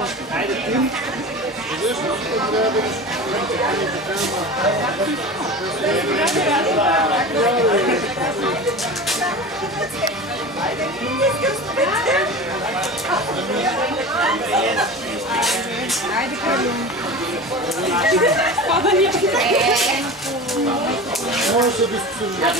Айде, Кралю. Може да дискусираме.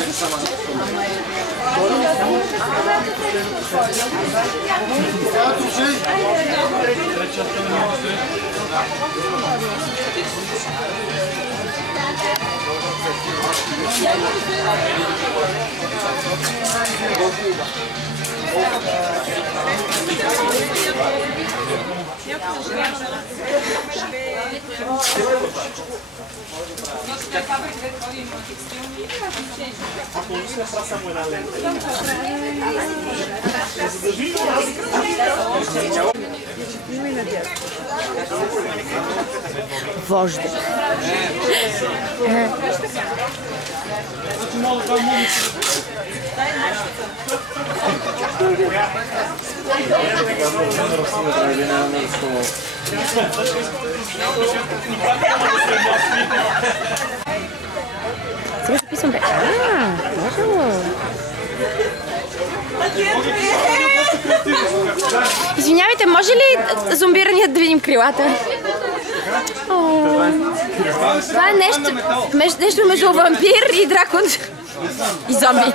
Вождик. Сега записвам бе. Можело. Извинявайте, може ли зомбираният да видим крилата? Това е нещо между вампир и дракон. И зомби.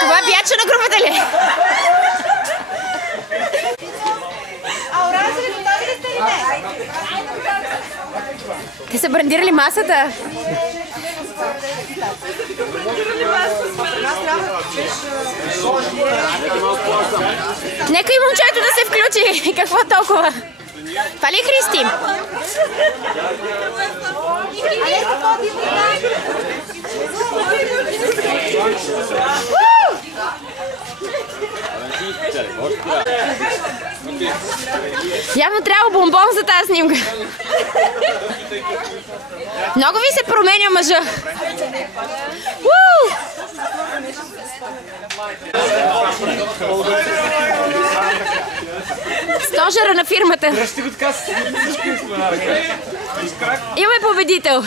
Това е бяча на групата ли? Те са брандирали масата. Нека и момчето да се включи. Какво толкова? Това ли е Христи? Явно трябва бомбон за тази снимка. Много ви се променя мъжа. Стожера на фирмата. Имаме победител.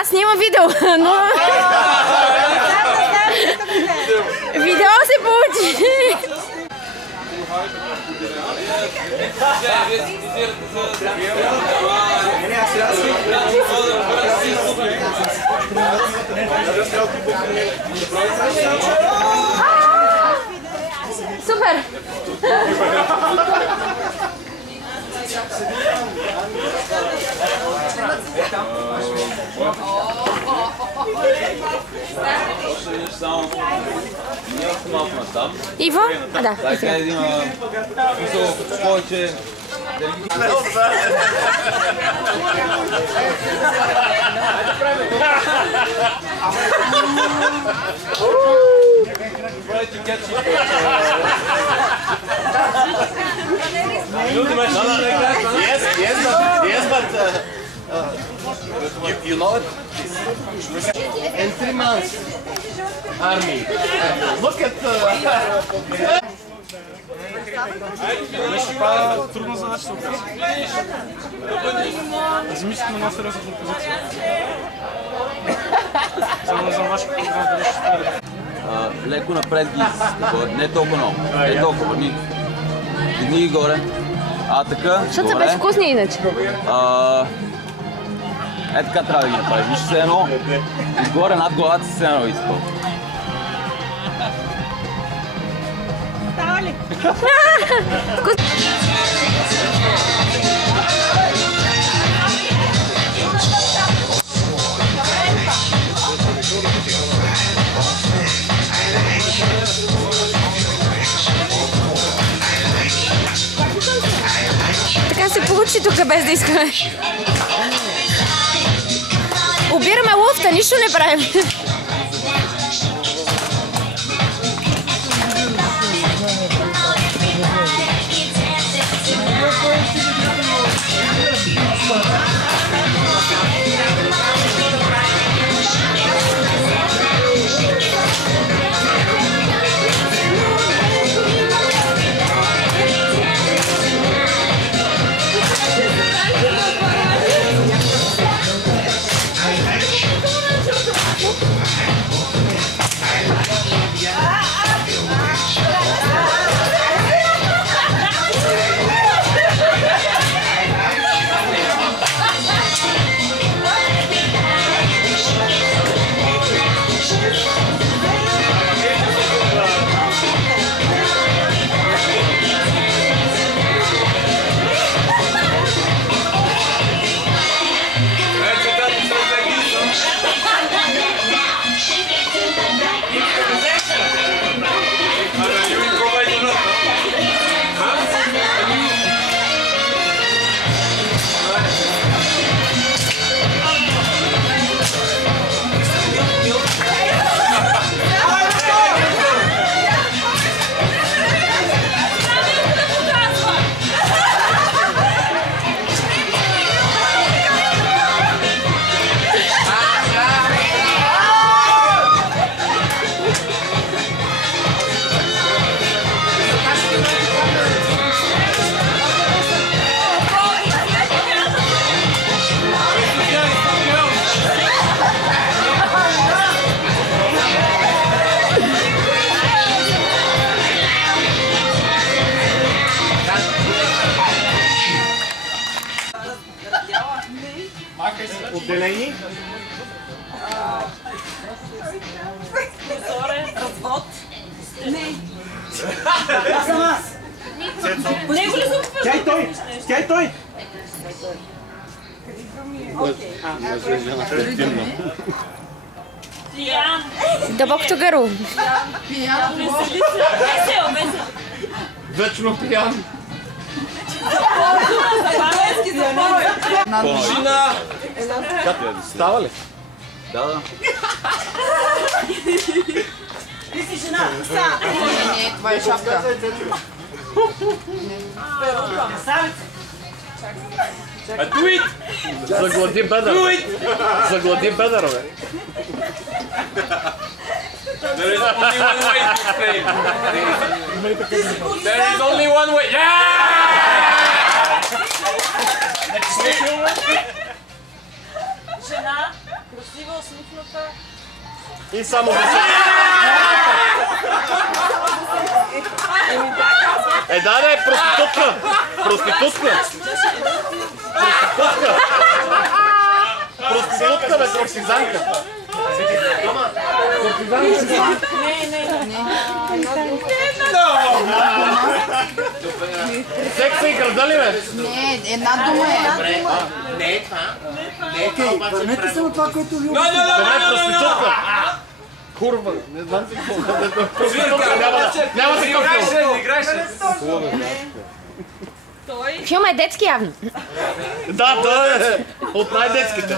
Аз снимам видео, но... Видео се получи! Супер! Иво? А, да. Така да има повече... Yes, but you know it. In 3 months, army. Look at the. Трудна задача се оказа. Замислите на много сериозна композиция. Само за ваша програма дали ще стане. Леко напред ги, не толкова много, не толкова, Дигни ги горе. Така, Защото са горе. безвкусни иначе. Е така трябва да ги направиш. Виж се едно. Изгоре над главата си се едно изпъл. Става ли? Така се получи тук без да искаме. Обираме луфта, нищо не правим. Отделени. Развод. Не. Аз съм аз. Него ли съм? Тя и той. Тя и той. Пиян. Дълбокото гърло. Весел, весел. Вечно пиян. Машина! Става ли? Да. Ти си жена. Са. Не, това е шапка. Дуит! Заглади бедър. Заглади бедър, бе. There is only one way to play. There is only one way. Жена. Красива, усмихната. И само да се... Да, проститутка! Проститутка! Проститутка, бе, кортизанка! Секса и града ли, бе? Не, една дума е. Окей, върнете се на това, което ви Добре, проститутка! Курва, не знам си какво. Проститутка, няма такъв филм. Филм е детски явно. Да, той е от най-детските.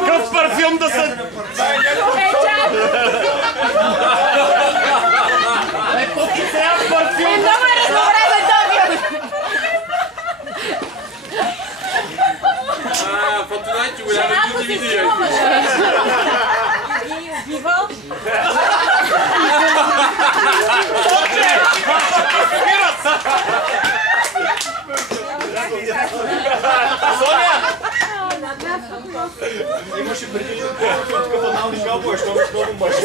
Какъв парфюм да се... Ето ти трябва парфюм! Много е разнообразен този филм. Фотонайче голяма Жената си струва мъже. И убива. Имаше преди такъв анални кълбой, що много мъже.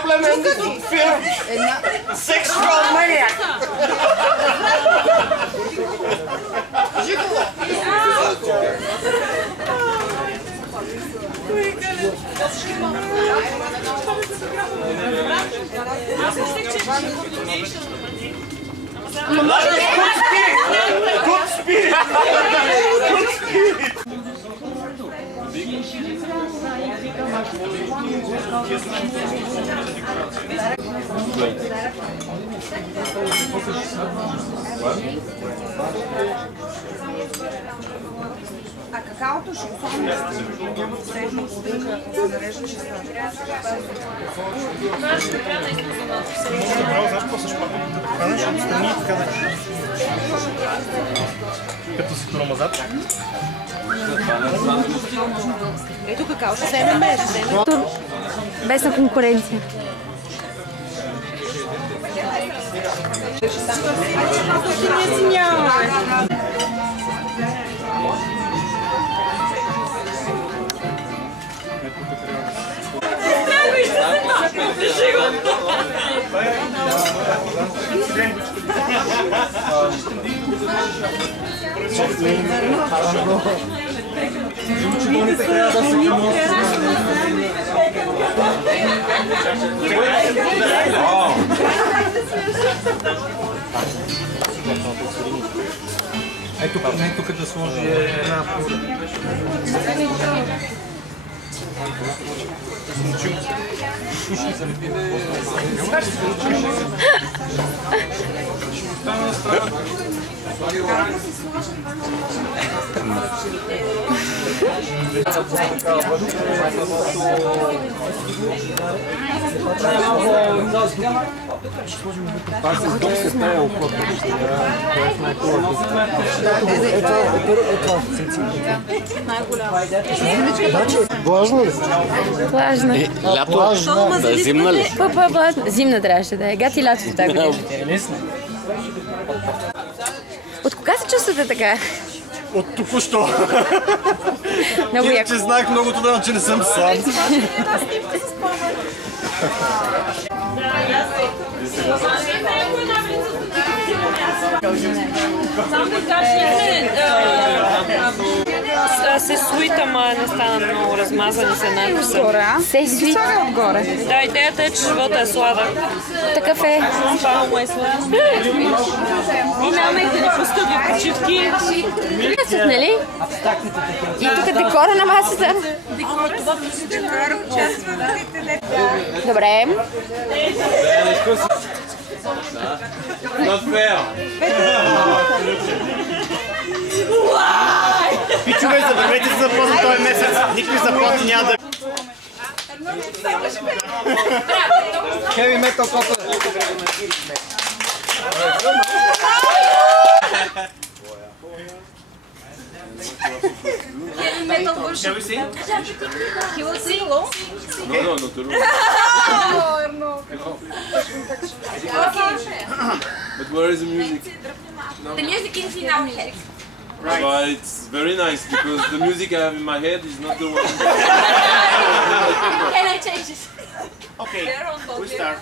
problem and sexual maniac. Good spirit! А какаото ще остане всъщност да нареждаш като си турамазат. Ето какао ще вземем без. Без на конкуренция. Ето тук да сложи една пуза. Влажно ли? Влажна. Лято? Да, зимна ли? Влажна. Зимна трябваше да е. Гати лятото тази година. От кога се чувствате така? От току-що. Много яко. Иначе знаех много тогава, че не съм сам. Се суит, ама не стана много размазани се надписа. Се свит. Отгоре. Да, идеята е, че живота е сладък. Такъв е. Това му е сладък. И нямайте непоскъпи почивки. Нали? И тук декора на масата. Добре. Not fair. Пичове, забравете се заплата този месец. Никакви заплати няма да... Heavy metal копа. Shall we sing? He will sing along. No, not alone. But where is the music? The music is in our head. Right. But it's very nice because the music I have in my head is not the one. Can I change it? Okay, we start.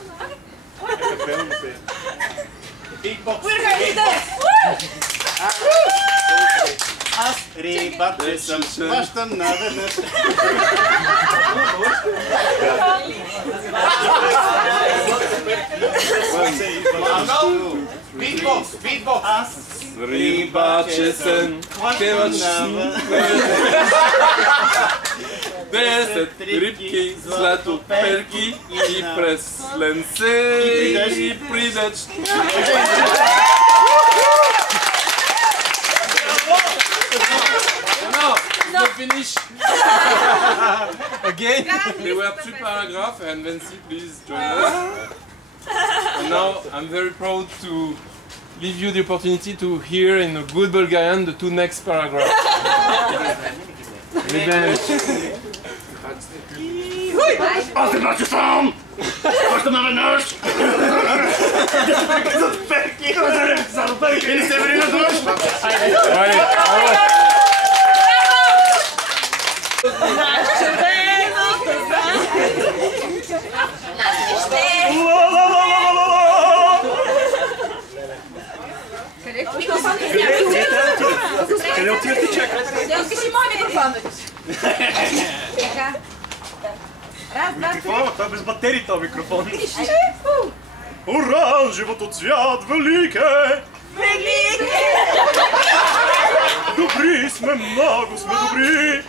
Big box. We're going to do this. Аз рибата съм, хващам наведнъж. Битбокс, битбокс. Аз рибаче съм, хващам наведнъж. 10 рибки, златоперки и през ленце и придъч. No, finish. Again. There were 3 paragraphs, and Vinci, please join us. And now I'm very proud to leave you the opportunity to hear in a good Bulgarian the 2 next paragraphs. Revenge. Аз се бачу сам! Хващам наведнъж! Перки! Или се вери на душ! Айде! Къде отивате, чакай? Искаш и мой микрофон? Така. Раз, два, три. Микрофон, той е без батерии, този микрофон. Оранжевото цвят велике! Добри сме, много сме добри!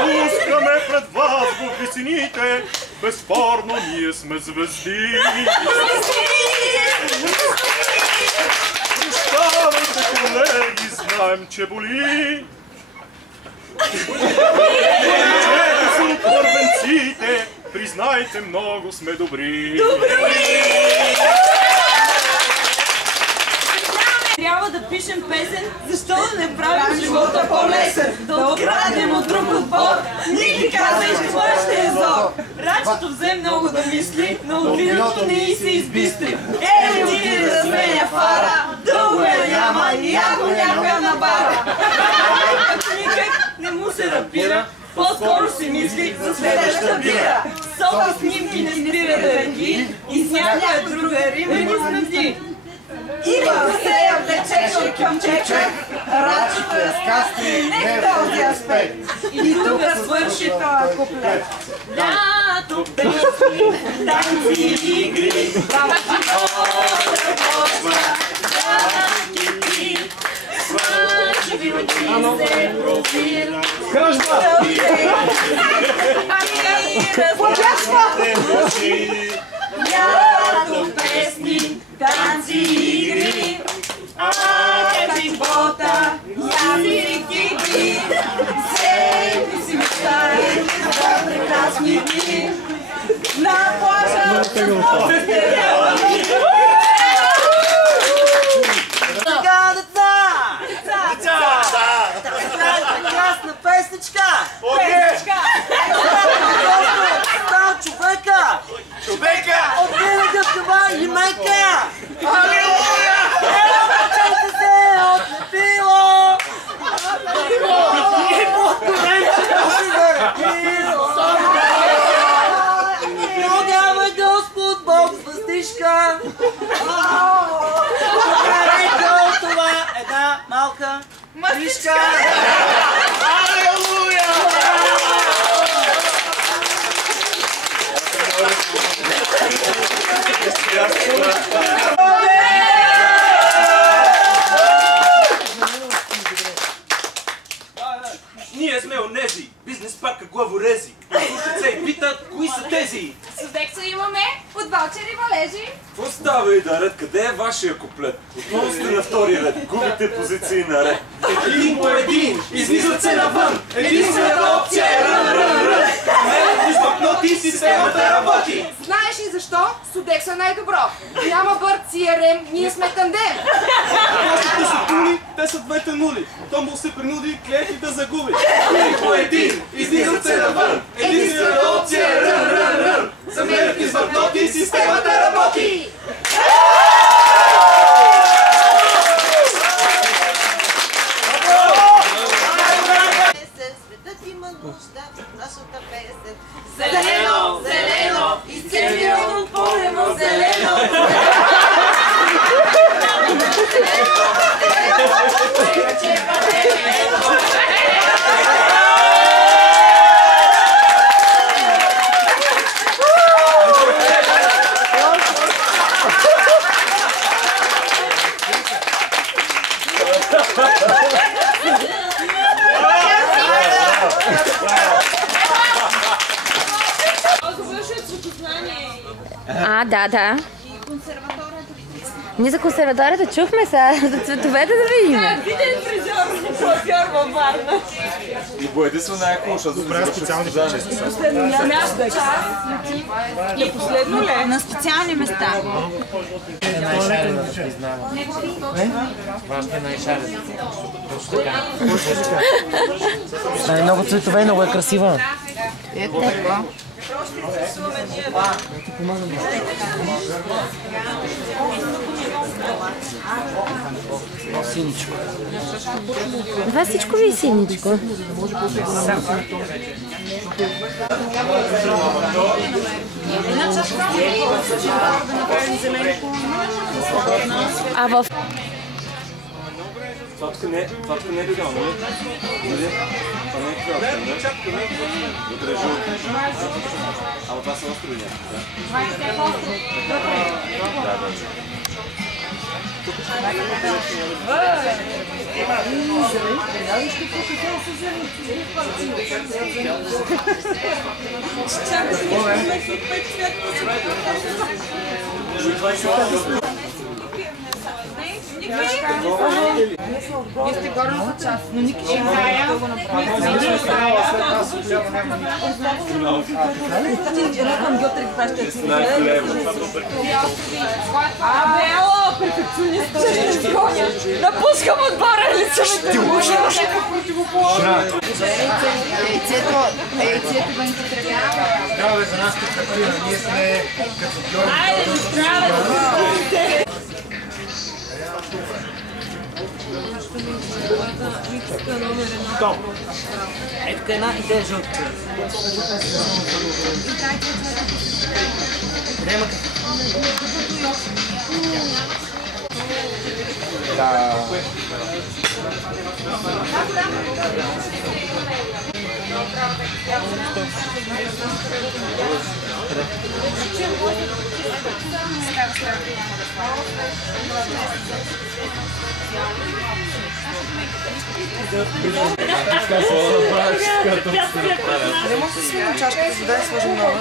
Пускаме пред вас в висините, безспорно ние сме звезди! Прощавайте, колеги, знаем, че боли! Момчета са от първенците, признайте, много сме добри! Трябва да пишем песен, защо да не правим живота по-лесен? Да откраднем от друг отбор, Ники каза, че това ще е зор. Рачето взе много да мисли, но от виното не и се избистри. Ти да сменя фара, дълго я няма и яко някоя на бара. Като никак не му се рапира, по-скоро си мисли за следващата бира. Сока снимки не спира да ръги и с някоя друга рима ни смъти. Или да се я влечеше към чечек, рачето я скасти, нека този аспект. И тук свърши този куплет. Лято, песни, танци и игри, там живота почва, танци, свърши вилки се прозира. Кръжба! Лято, песни, танци и игри, живота, яви кипи, всеки си мечтае за прекрасни дни. На плажа се прекрасна песничка! Става човека! От била гъвкава лимейка! Алилуя! Момчета се отлепило! И под коленчето си зарепило! Тогава Господ Бог с въздишка нарекал това една малка мъжичка! Алилуя! Ние сме онези, бизнес пака главорези. Слушат се и питат, кои са тези? Судекса имаме, от ваучери валежи. Какво става и да ред? Къде е вашия куплет? Отново сте на втори ред, губите позиции наред. Един по един, излизат се навън. Единствената опция е рън. Не, измъкноти и системата работи. Знаеш ли защо? Судекса е най-добро. Няма бърт CRM, ние сме тандем. Вашите са тули, те са двете нули. Томбол се принуди клиентите да загуби. Един по един, излизат се навън. Единствената опция е рън. За мерки измъкноти и системата работи. Светът има нужда от нашата песен. Зелено, зелено, изцелено, полено, зелено. Да. Ние за консерваторията чухме сега, за цветовете да видим. Виден фризьор, шофьор във Варна. И бъде са най-хубаво, защото добре специални Нашата част и последно ли? На специални места. Много цветове и много е красива. Ето така. Синичко. Това всичко ви е синичко. А в... Това тук не е легално, нали? Това не е кралка, не? Вътре е жълто. Ама това са острови някакви, да. Вие сте горната част, но Ники ще играя. Ела, перфекционист! Напускам отбора, лицето ми тъгуша! Яйцето да ни потребява. Здраве за нас като Катрина, ние сме като Георги. Айде, здраве! Том! Ето една идея жълта. Няма да. Не може да си сменим чашката с вода и сложим нова.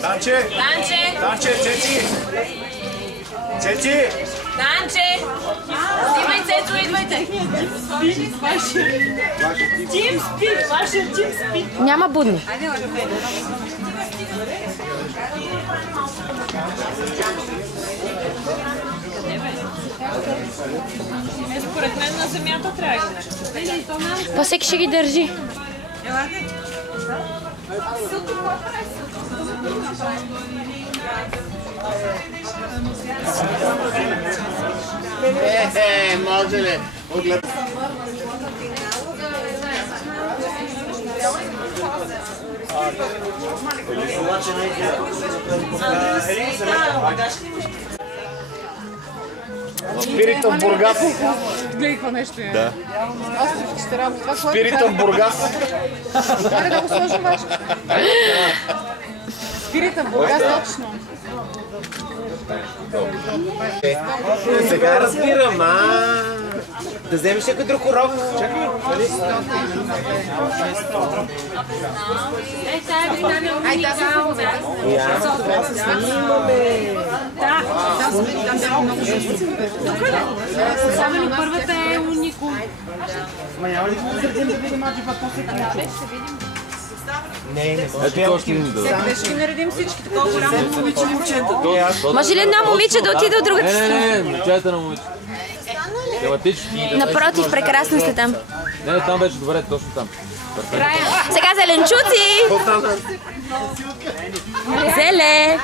Данче! Данче! Данче, Цеци! Цеци! Данче! Снимай, Цецо, идвайте! Тим спи! Вашия тим спи! Няма будни. Според мен на земята трябва да. Па всеки ще ги държи. Може ли? Спирита в Бургас. Гледай какво нещо е. Да. Спирита в Бургас. Аре да го сложим важно. Спирита в Бургас точно. Сега разбирам, да вземеш някой друг урок. Чакай. Ай, да, Това се снимаме. Особено първата е уникум. Ма няма ли да средим да видим аджиба, после ключо? Ето точно ни да. Ще наредим всички, такова голямо момиче момчета. Може ли едно момиче да отиде от другата страна? Не, момчета на момиче. Тематични. Напротив, прекрасно сте там. Не, там беше добре, точно там. Сега зеленчуци! Зеле!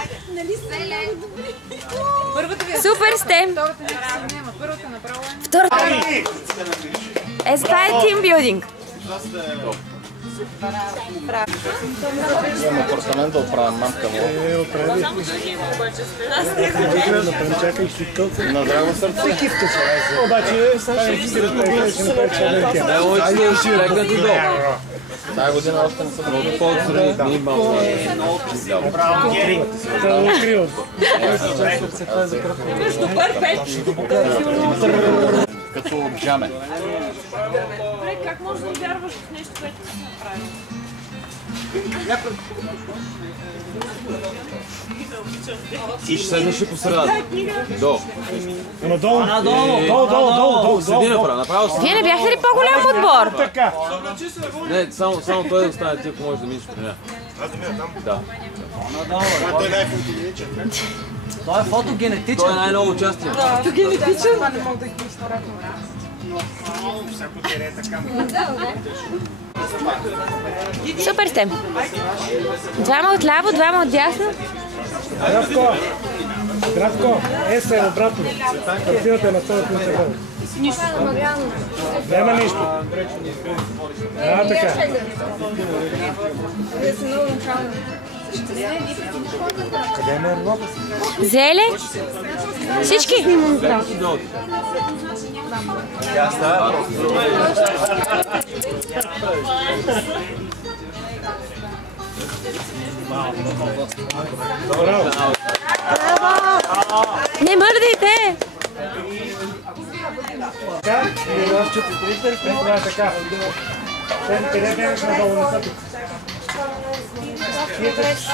Супер сте! Втората. Това е тимбилдинг. Имам апартамент да отправям мамка му. Само да има обаче Чакай, ще кълца. На драго сърце. Обаче, сега ще си разпределя, ще направи черен кем. Не, момичета ще легнат и долу. Тая година още не съм Много по-отстрани, не малко. Да го откривам. добър печ. като джаме. Добре, как можеш да вярваш в нещо, което си направил? И ще седнеш и по средата. Долу. Долу. Седи направо. Вие не бяхте ли по-голям отбор? Така. Не, само той да остане, ти ако можеш да минеш при нея. Аз да мина там? Да. Той е най-функционичен. Той е фотогенетичен. Той е най-много участие. Фотогенетичен? Това не мога да ги изпарам. Супер сте. Двама от ляво, двама от дясно. Здравко, се обратно. Картината е на цялото на сега. Нищо. Няма нищо. Така. Къде е Европа? Зеле? Всички? Не мърдайте! Така, и раз чути 300, това е така. Къде гледаш надолу на съпи?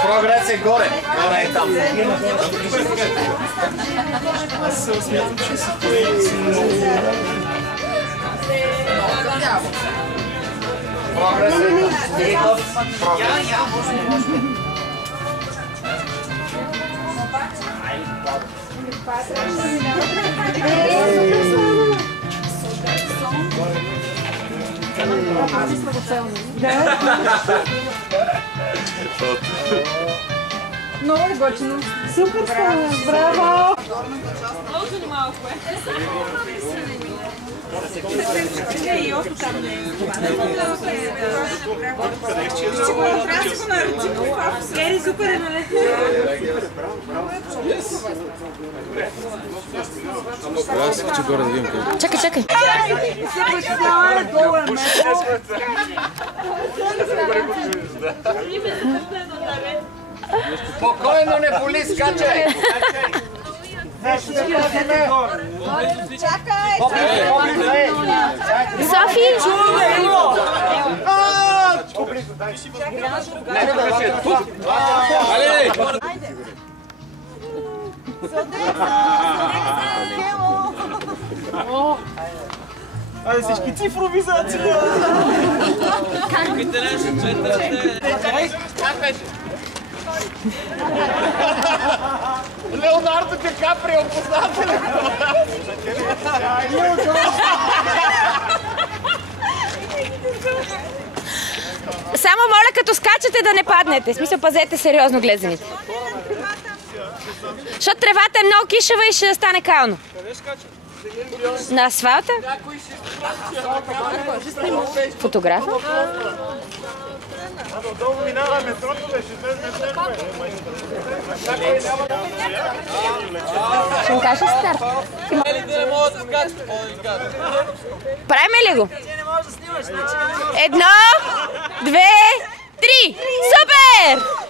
Прогрес е горе. Горе е там. Аз смятам, че си Прогрес е прогрес. Много е готино. Супер стана, браво! Много малко е. Не, и още там не е. Гери, супер е, нали? Чакай, чакай. Спокойно, не боли, скачай! Софи! Айде всички цифровизация! Леонардо Ди Каприо, познате ли? Само моля, като скачате да не паднете. В смисъл, пазете сериозно глезените. Защото тревата е много кишева и ще стане кално. На асфалта? Фотографа? Долу минава метрото, ще влезне Ще му кажа старт. Правиме ли го? 1, 2, 3. Супер!